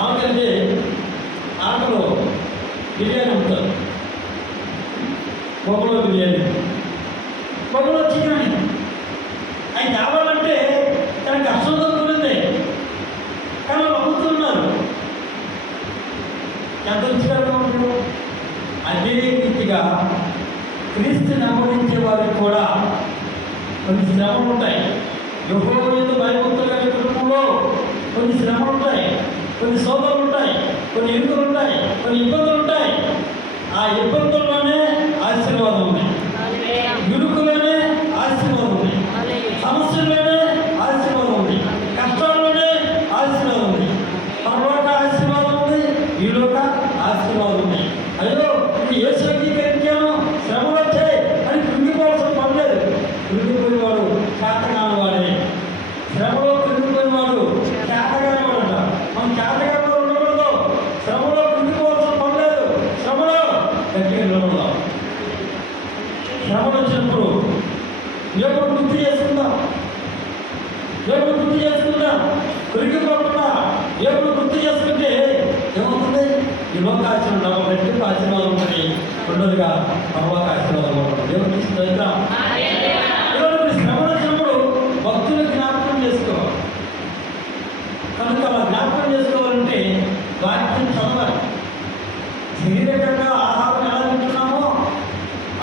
ఆమెకంటే ఆటలో బిర్యానీ ఉంటారు, బొమ్మలో బిర్యానీ, బొమ్మలో చికెన్. ఆయన కావాలంటే తన కష్టంతో కూడింది, కానీ వాళ్ళు అమ్ముతున్నారు. ఎంత రుచికరంగా ఉంటుంది. అదే రీతిగా క్రీస్తుని నమ్మడించే వారికి కూడా కొన్ని శ్రమలు ఉంటాయి. యెహోవా యందు భయభక్తులు కలిగిన కుటుంబంలో కొన్ని శ్రమలు ఉంటాయి, కొన్ని శోధనలు ఉంటాయి, కొన్ని ఇరుకులు ఉంటాయి, కొన్ని ఇబ్బందులు ఉంటాయి. ఆ ఇబ్బందుల్లోనే ఆశీర్వాదం ఉంది, ఇరుకులోనే ఆశీర్వాదం ఉంది, సమస్యల్లోనే ఆశీర్వాదం ఉంది, కష్టాల్లోనే ఆశీర్వాదం ఉంది, పరలోక ఆశీర్వాదం ఉంది, ఈ లోక ఆశీర్వాదం ఉంది. అయ్యో ఇది ఏ శక్తీకరించాను, శ్రమలు వచ్చాయి అని కృంగిపోవాల్సిన పర్లేదు. కృంగిపోయినవాడు చేతగాని వాడే. శ్రమలో కృంగిపోయినవాడు చేతగాని వాడట. మనం చేతగాని వాడు ఉండకూడదు. శ్రమలో కృంగిపోవాల్సిన పర్లేదు. శ్రమలో గట్టిగా నిలబడదాం. శ్రమలు వచ్చినప్పుడు ఎప్పుడు గుర్తు చేసుకుందాం, ఎప్పుడు గుర్తు చేసుకుందాం, కృంగిపోకుండా ఎప్పుడు గుర్తు చేసుకుంటే ఏమవుతుంది? ఈ లోక ఆశీర్వాదం రెట్టింపు ఆశీర్వాదం ఉంటుంది. రెండోదిగా పరలోక ఆశీర్వాదం ఉంటుంది. దేవుడికి స్తోత్రం. శ్రమలు వచ్చినప్పుడు భక్తులు జ్ఞాపకం చేసుకోవాలి. కనుక అలా జ్ఞాపకం చేసుకోవాలంటే వాక్యం చదవాలి. శరీరకంగా ఆహారం ఎలా తింటున్నామో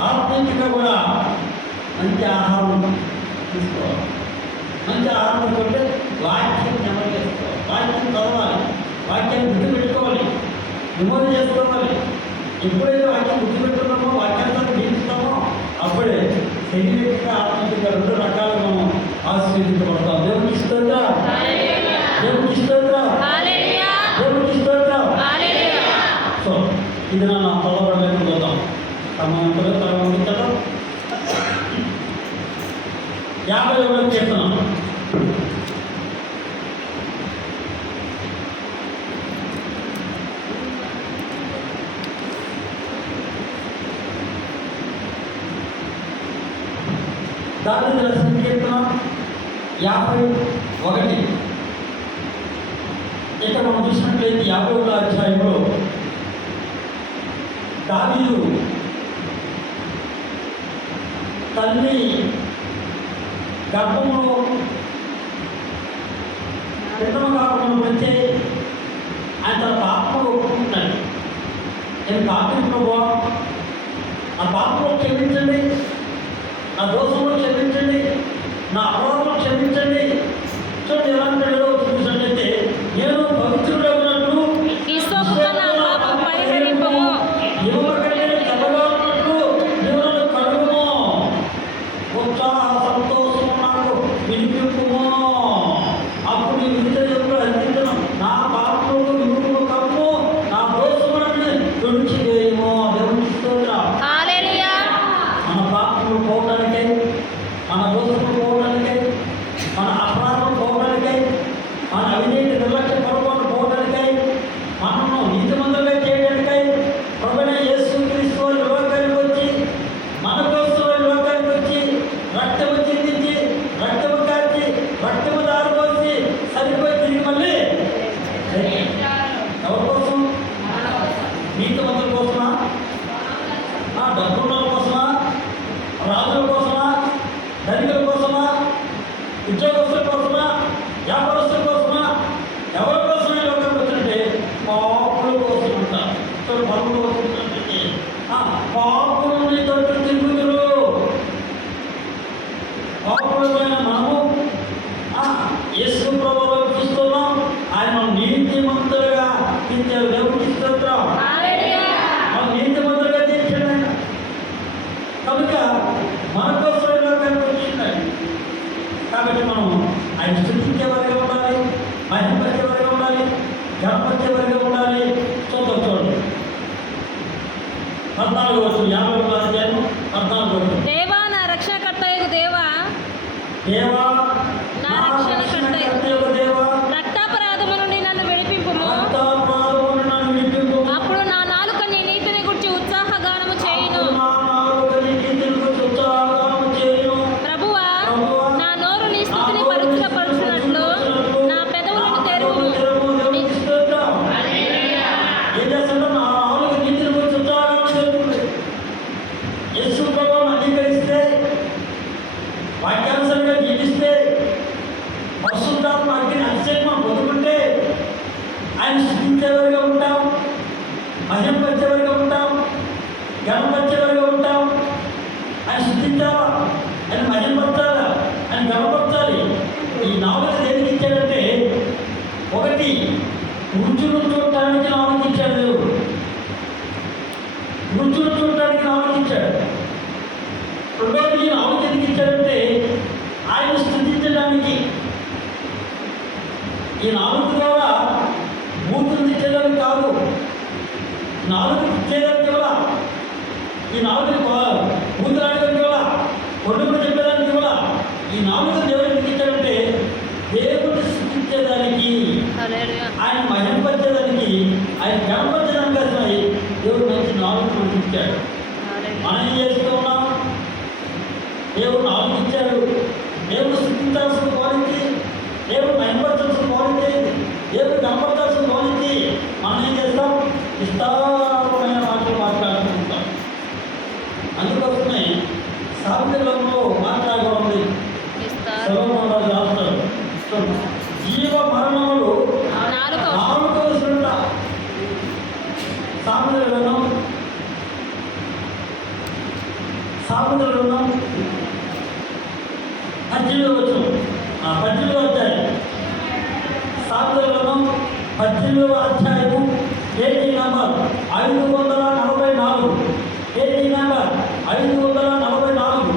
ఆత్మీయంగా కూడా మంచి ఆహారం తీసుకోవాలి. మంచి ఆహారం తీసుకుంటే వాక్యం నెమరు చేసుకోవాలి, వాక్యం చదవాలి, వాక్యాన్ని గుర్తు పెట్టుకోవాలి, విమోచన చేసుకోవాలి. ఎప్పుడైతే వాక్యం గుర్తు పెట్టుకున్నామో, వాక్యాన్ని జీవిస్తామో అప్పుడే శరీరంగా ఆత్మీయంగా రెండు రకాలుగా మనం ఆశీర్వదించబడతాం. దేవునికి స్తోత్రం, దేవునికి స్తోత్రం, దేవునికి స్తోత్రం. సో ఇది నా పొలవడానికి పోతాం. తమంతలో తమ ముందుతో 51 కీర్తన. దావీదు రాసిన కీర్తన 51. ఇక్కడ మనం చూసినట్లయితే 51వ అధ్యాయంలో దావీదు తల్లి గర్భంలో పిండము కాకుండా వచ్చే ఆయన తన పాపను ఒప్పుకుంటున్నాడు. నేను పాపని ప్రభువా, నా పాపలో క్షమించండి, నా దోషంలో క్షమించండి, నా అపరాధంలో క్షమించండి. చూడండి ఎలాంటి చూసినట్లయితే నేను పవిత్రుడు ఉన్నట్లు ఉద్యోగస్తుల కోసమా, వ్యాపారస్తుల కోసమా, ఎవరి కోసమే లోకానికి వచ్చినట్టే పాపుల కోసం ఉంటారు. పనులు వచ్చినట్లయితే పాపులని తట్టు తిరుగుతురు. పాపులమైన మనము యేసు ప్రభువులో చూస్తున్నాం. ఆయన నీతిమంతులుగా తీర్చారు. దేవుడికి స్తోత్రం. మనం నీతిమంతులుగా తీర్చాడు ఆయన. కనుక మన కోసం లోకానికి వచ్చిందండి. కాబట్టి మనం ఆయన స్థుతించే వారిగా ఉండాలి, మహిమపరిచే వారిగా ఉండాలి, ఘనపరిచే వారిగా ఉండాలి. చూడండి 14వ వచనం, 50వ అధ్యాయం 14వ వచనం. దేవా నా రక్షణకర్తయగు దేవా, దేవా నా రక్షణకర్తయగు దేవా, రక్తాపరాధము నుండి నన్ను విడిపింపుము. అప్పుడు నా నాలుక నీ నీతిని గురించి ఉత్సాహగానము చేయును. ప్రభువా నా నోరు నీ స్తుతిని పరుచునట్లు నా పెదవులను తెరువుము. వృద్ధులు చూడటానికి నాలుగు ఇచ్చాడు దేవుడు. వృద్ధులు చూడటానికి నాలుగు ఇచ్చాడు. రెండోది ఈ నాలుగు ఎందుకు ఇచ్చాడంటే ఆయన స్థుతించడానికి. ఈ నాలుగు ద్వారా బూతులు ఇచ్చేదానికి కాదు, నాలుగు ఇచ్చేదానికి ఇవ్వాల. ఈ నాలుగు బూతులాడడానికి ఇవ్వాల, ఒడ్డుకు చెప్పేదానికి ఇవ్వాల. ఈ నాలుగు దేవుడు ఎందుకు ఇచ్చాడంటే దేవుడు స్థుతించేదానికి, ఆయన మహింపరిచేదానికి, ఆయన గణపరిచేదానికి అసలు దేవుడు మంచి నాలుగు మనకి ఇచ్చాడు. మనం ఏం చేస్తూ ఉన్నాం? దేవుడు నాలుగు ఇచ్చాడు. దేవుడు స్థుతించాల్సిన కోరిక, దేవుడు మహింపరచాల్సిన కోరిక, దేవుడు గణపరచాల్సిన కోరిక. మనం ఏం చేస్తాం? విస్తారమైన మాటలు మాట్లాడుకుంటాం. అందుకోసమే సామెతలలో మాట్లాడకూడదు. సొలొమోను రాజు రాస్తాడు, జీవ మరణములు నాలుగు వస్తుంట. సామెతలను 18వ వచనం, 18వ అధ్యాయం. సామెతలను 18వ అధ్యాయము, page number 544, page number 544,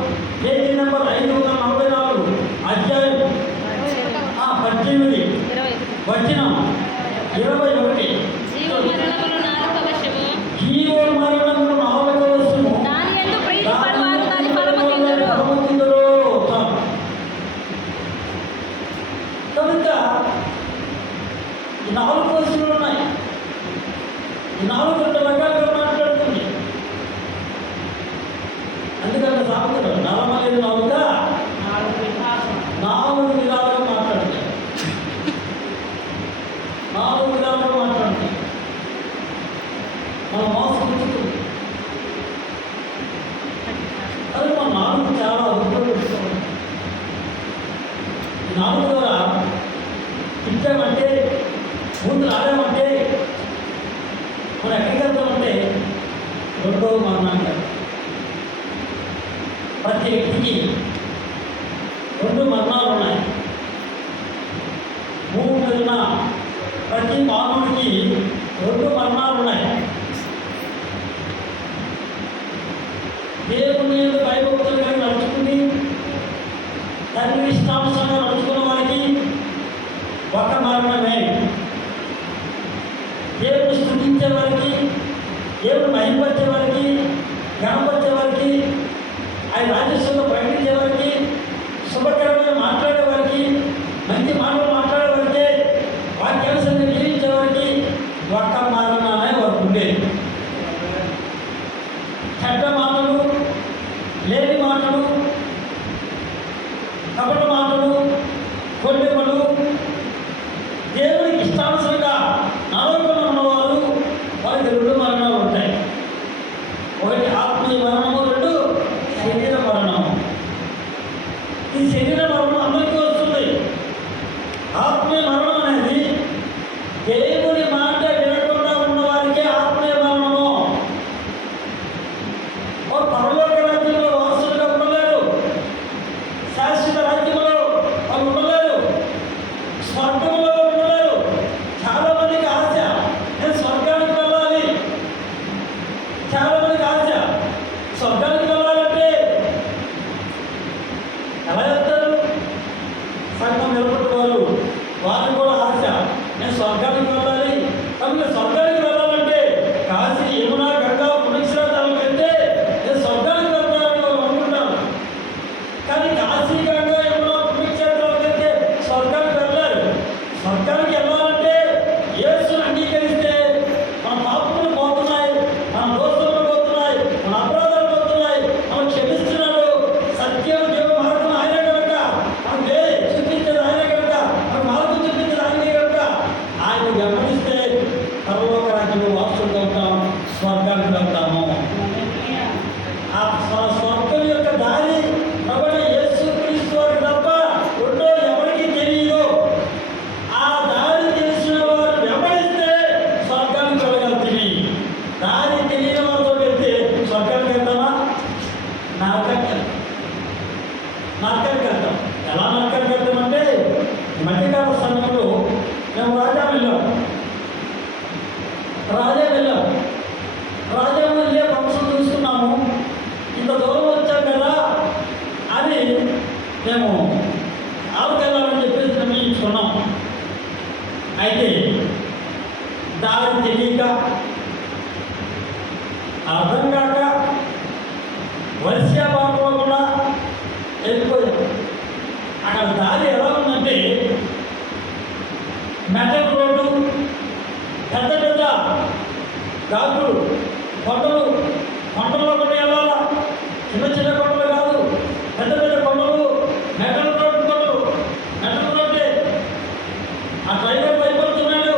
page number 544, అధ్యాయం 18 వచనం 21. జీవ మరణములు నాలుగవ వశము, కనుక ఈ నాలుగు వస్తువులు ఉన్నాయి. ఈ నాలుగు రకాలుగా మాట్లాడుతుంది. అందుకని సాగుతారు నలమలేదు నాలుగుగా నాలుగు విధాలుగా మాట్లాడతారు. నాలుగు విధాలుగా మాట్లాడతారు. మన మోసపుచ్చుతుంది. అది మన నాలుగు చాలా ఉపయోగిస్తుంది. ఈ నాలుగు ద్వారా తింటామంటే, బూతులు ఆడామంటే, మనం ఎక్కడికి వెళ్తామంటే రెండో మరణంగా. ప్రతి వ్యక్తికి రెండు మరణాలు ఉన్నాయి. భూమి మీద ప్రతి మానవుడికి రెండు మరణాలు ఉన్నాయి. దేవుని మీద భయభక్తులు కలిగి నడుచుకుని తండ్రి ఇష్టానుసారంగా నడుచుకున్న వారికి ఒక మరణమే. దేవుని స్థుతించే వారికి, దేవుని మహింపరిచే వారికి, గణపరిచే వారికి, ఆయన రాజస్వంలో ప్రకటించే వారికి, శుభకరమైన మాట్లాడే వారికి, మంచి మాటలు మాట్లాడే వారికి, వాక్యానుసంగా జీవించే వారికి ఒక్క మరణమే వారికి ఉండేది. చెడ్డ మాటలు, లేని మాటలు, కపట మాటలు, కొల్లెమలు, దేవునికి ఇష్టానుసరంగా నడవకుండా ఉన్నవారు వారికి రెండు మరణాలు ఉంటాయి. ఒకటి ఆత్మీయ మరణము, రెండు శరీర మరణము. ఈ శరీర మరణం అందరికీ వస్తుంది. ఆత్మీయ మరణం అనేది దేవుని మాట వినకుండా ఉన్నవారికే ఆత్మీయ మరణము. పరలోక రాజ్యంలో వారసులుగా ఉండలేరు. శాశ్వత రాజ్యంలో వాళ్ళు ఉండలేరు. స్వర్గంలో ఉండలేరు. చాలా మందికి ఆశ, నేను స్వర్గానికి వెళ్ళాలి. చాలా మందికి ఆశ స్వర్గానికి వెళ్ళాలంటే ఎలా వెళ్తారు? సంఘం నిలబెట్టుకోవాలి. వాళ్ళు కూడా ఆశ, నేను స్వర్గానికి వెళ్ళాలి. కాబట్టి స్వర్గానికి వెళ్ళాలంటే కాశీ, యమునా, గంగా, పుణ్యక్షేత్రాలకు వెళ్తే నేను స్వర్గానికి వెళ్తానని వాళ్ళు అనుకుంటారు. కానీ కాశీ, గంగా, యమునా, పుణ్యక్షేత్రాలకు వెళ్తే స్వర్గానికి వెళ్ళారు. స్వర్గానికి వెళ్ళాలంటే యేసుని అంగీకరిస్తే మన పాపములు పోతున్నాయి, మన దోషములు పోతున్నాయి, మన అపరాధాలు పోతున్నాయి, మనం క్షమిస్తున్నాడు. సత్యం, జీవ మార్గం ఆయనే కనుక, మనకు చూపించేది ఆయనే కనుక, మన మార్గం చూపించేది ఆయనే కనుక ఆయన దారి తెలియక అర్థం కాక వర్షా బాటలో కూడా వెళ్ళిపోయారు. అక్కడ దారి ఎలా ఉందంటే మెటల్ రోడ్డు, పెద్ద పెద్ద ఘాట్లు, కొండలు, కొండల్లో కూడా వెళ్ళాలా, చిన్న చిన్న కొండలు కాదు, పెద్ద పెద్ద కొండలు, మెటల్ రోడ్డు కొండలు, మెటల్ రోడ్డే. ఆ డ్రైవర్ భయపడుతున్నాడు,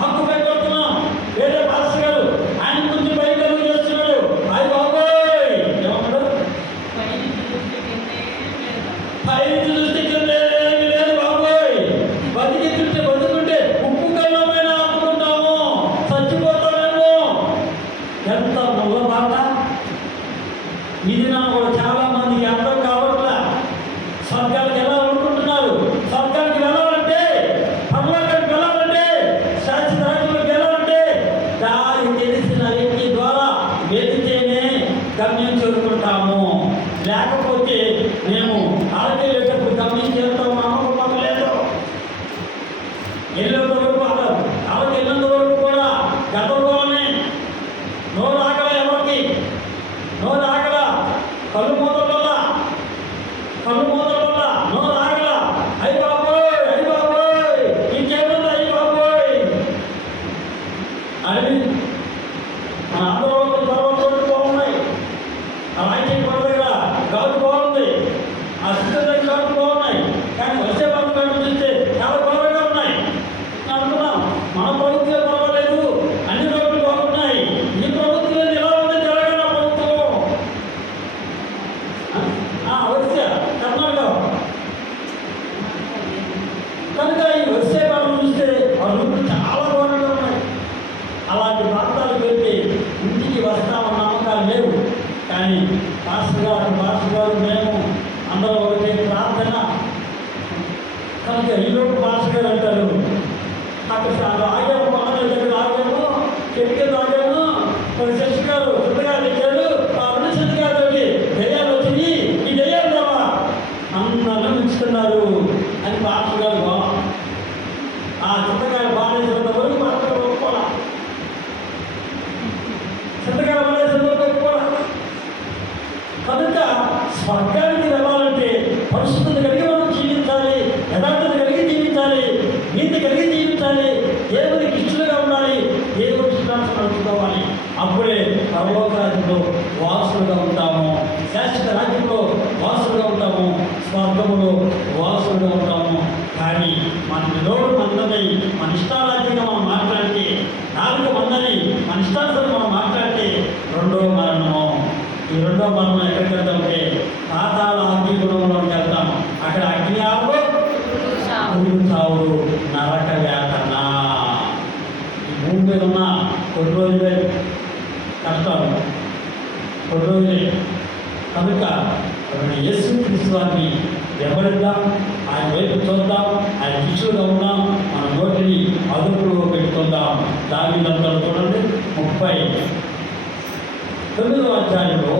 హక్కు భయపడుతున్నాం. వేరే భాష గారు ఆయన కొంచెం భయపడు చేస్తున్నాడు. అయ్యి బాబోయ్ ఏమన్నాడు, పైకి చూస్తే కింద ఏమీ లేదు బాబోయ్, బతికి చూస్తే బతుకుంటే ఉప్పు కళ్ళమైనా ఆపుకుంటాము, చచ్చిపోతామేమో. ఎంత ముళ్ళ బాట ఇది. నా కూడా చాలా మందికి అర్థం కావట్లా. స్వర్గానికి ఎలా అనుకుంటున్నారు? స్వర్గానికి వెళ్ళాలంటే, పరలోకానికి వెళ్ళాలంటే, శాశ్వత రాజ్యంలోకి వెళ్ళాలంటే దారి తెలిసిన వ్యక్తి ద్వారా వెళితేనే గమ్యం చేరుకుంటాము. లేకపోతే మేము ఆడకెళ్ళేటప్పుడు గమ్యం చేరుతాము అనుకుంటాం లేదు. వెళ్ళేంత వరకు ఆడకి వెళ్ళేంత వరకు కూడా గతంలోనే నోరు ఆకల, ఎవరికి నోరు ఆకల, కళ్ళు మూతల వల్ల నోరు ఆకల. అయ్యి బాబోయ్ ఇంకేముంది, అయ్యి బాబోయ్ అడిగి మన ఆంధ్రలో పర్వతాలు బాగున్నాయి. ఆ రాజ్యం కొండ దగ్గర గాజు బాగుంది, ఆ సిద్ధం దగ్గర గాజు బాగున్నాయి. కానీ వచ్చే పథకాలు చూస్తే చాలా గొడవగా ఉన్నాయి. అనుకున్నాం మన ప్రభుత్వం పర్వాలేదు, అన్ని రోడ్లు బాగున్నాయి. ఈ ప్రభుత్వం ఎలా ఉంది? తెలంగాణ ప్రభుత్వం వచ్చే కర్ణాటక. కనుక ఈ వచ్చే వాళ్ళు చూస్తే ఆ రోడ్లు చాలా గొడవగా ఉన్నాయి. అలాంటి ప్రాంతాలకు వెళ్తే ఇంటికి వస్తామన్న నమ్మకాలు లేవు. కానీ పాస్టర్ గారు మేము అందరూ ఒకటే ప్రార్థన. కనుక ఈలోపు పాస్టర్ గారు అంటారు, అక్కడ ఆగాము, కొండ దగ్గర ఆగాము, చెట్టుకి ఆగాము, శశి గారు శుద్ధగా తెచ్చాడు, ఆ రెండు శుద్ధ గారు దయ్యాలు వచ్చింది, ఈ దయ్యాలు దేవా అందరూ ఉంచుతున్నారు అని పాస్టర్ గారు బాగా ఆ చింతకాయలు బాగానేసినంత వరకు పాస్టర్ గారు ఒప్పుకోవాలి. చింతకాయలు బాగానేసినంత వరకు ఒప్పుకోవాలి. కనుక స్వర్గానికి వెళ్ళాలంటే పరిశుద్ధత కలిగి మనం జీవించాలి, యథార్థత కలిగి జీవించాలి, నీతి కలిగి జీవించాలి, దేవునికి ఇష్టలుగా ఉండాలి, దేవుని ఇష్టాన్ని నడుచుకోవాలి. అప్పుడే పరలోక రాజ్యంలో వాసులుగా ఉంటాము, శాశ్వత రాజ్యంలో వాసులుగా ఉంటాము, స్వర్గములో వాసులుగా ఉంటాము. కానీ మన నోరు మందని మన ఇష్టారాజ్యంగా మనం మాట్లాడితే, నాలుగు మందని మన ఇష్టానుసారం మనం మాట్లాడితే రెండో మరణము. ఈ రెండో మరణం ఎక్కడికి వెళ్తామంటే పాతాళ అగ్ని గుణంలోకి వెళ్తాం. అక్కడ అగ్ని ఆవు, చావు, నరక వేతన. ఈ భూమి మీద ఉన్న కొన్ని రోజులే కష్టాలు, కొన్ని రోజులే. కనుక యేసు క్రీస్తు వారిని వెంబడిద్దాం, ఆయన వైపు చూద్దాం, ఆయన శిష్యులుగా ఉందాం, మన నోటిని అదుపులో పెట్టుకుందాం. దావీదంతా చూడండి 39వ అధ్యాయంలో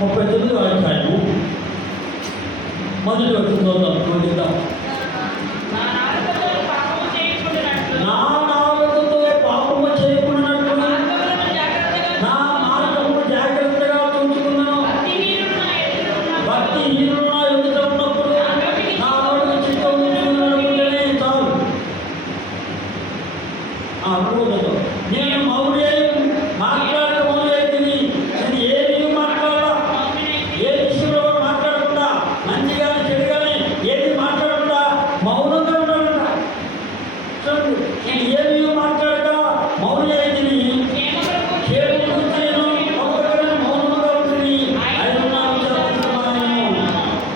39వ అధ్యాయము మొదటి వచ్చి చూద్దాం, చూద్దాం. నా నాలుకతో పాపము చేయకున్నట్లు నా మార్గము జాగ్రత్తగా చూసుకున్నాను. భక్తిహీనులు నా ఎదుట ఉన్నప్పుడు నా నోటికి చిత్తం ఉంచుకున్నట్లుగానే చాలు. నేను మౌనే మాట్లాడక మౌనైతిని, నేను ఏమీ మాట్లాడాల, ఏ విషయంలో మాట్లాడకుండా, మంచిగానే చెడుగానే ఏది మాట్లాడకుండా మౌనంగా ఉండాలంట. చూడండి, నేను ఏమీ మాట్లాడక మౌనైతిని, మౌనంగా ఉంటుంది.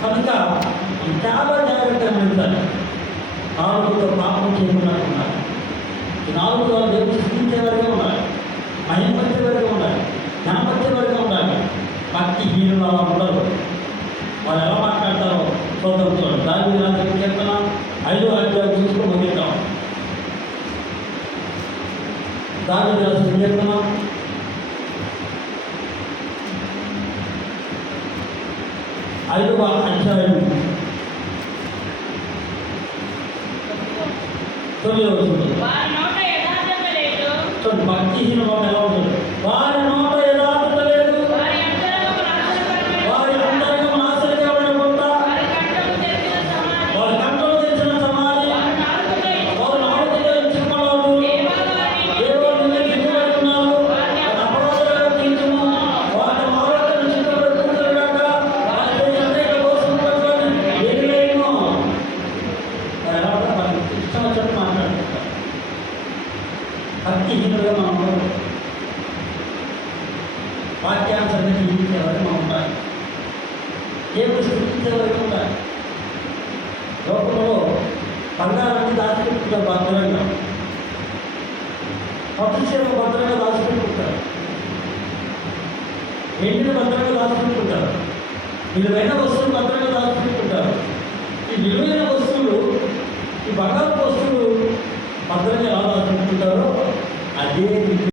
కనుక చాలా జాగ్రత్తగా ఉంటాను. ఆరోగ్యంతో పాపం చేయకున్నట్టున్నారు. ఈ నాలుగు ద్వారా దేవుడు స్థితించే వరకే ఉండాలి, మహిమపరిచే వరకే ఉండాలి, జ్ఞానపరిచే వరకే ఉండాలి. భక్తిహీనులు అలా ఉండరు. వాళ్ళు ఎలా మాట్లాడతారో చూద్దాం. చూడండి, దావీదు రాజు కీర్తన 5వ అధ్యాయం చూసుకొని ముగిద్దాం. దావీదు రాజు కీర్తన 5వ అధ్యాయం తొమ్మిదవ వచనం. వారి నోట యథార్థత లేదు, చూడండి, భక్తిహీన మాట ఎలా ఉంటుంది. వారి నోట యథార్థత లేదు, వారి అంతరంగము నాశనకరమైన వారి అంతరంగం నాశనకరమైన గుంట, వారి కంఠము తెరిచిన సమాధి, వారి కంఠము తెరిచిన సమాధి, వారి నాలుకతో వారి నాలుకతో ఎంచుకున్నవాడు, ఏవో నిన్ను దిగుబడుతున్నారు, వారి అపరాధాలను తీర్చుము, వారి ఆలోచన చిత్తపడి కూతురుగాక, వారి అనేక దోషములు పట్టుకొని ఎగిరేయును. వారు ఎలా ఉంటారు? వారికి ఇష్టం వచ్చినట్టు మాట్లాడుతుంటారు. భక్తిహీనులుగా మనం ఉండకూడదు. వాక్యాన్ని జీవించే వరకు మనం ఉండాలి. దేవుడు స్థితించే వరకు ఉండాలి. లోకంలో బంగారాన్ని దాచిపెట్టుకుంటారు భద్రంగా, పట్టుచీరలు భద్రంగా దాచిపెట్టుకుంటారు, వెండిని భద్రంగా దాచిపెట్టుకుంటారు, విలువైన వస్తువులు భద్రంగా దాచిపెట్టుకుంటారు. ఈ విలువైన వస్తువులు, ఈ బంగారు వస్తువులు భద్రంగా ఎలా దాచిపెట్టుకుంటారో అదే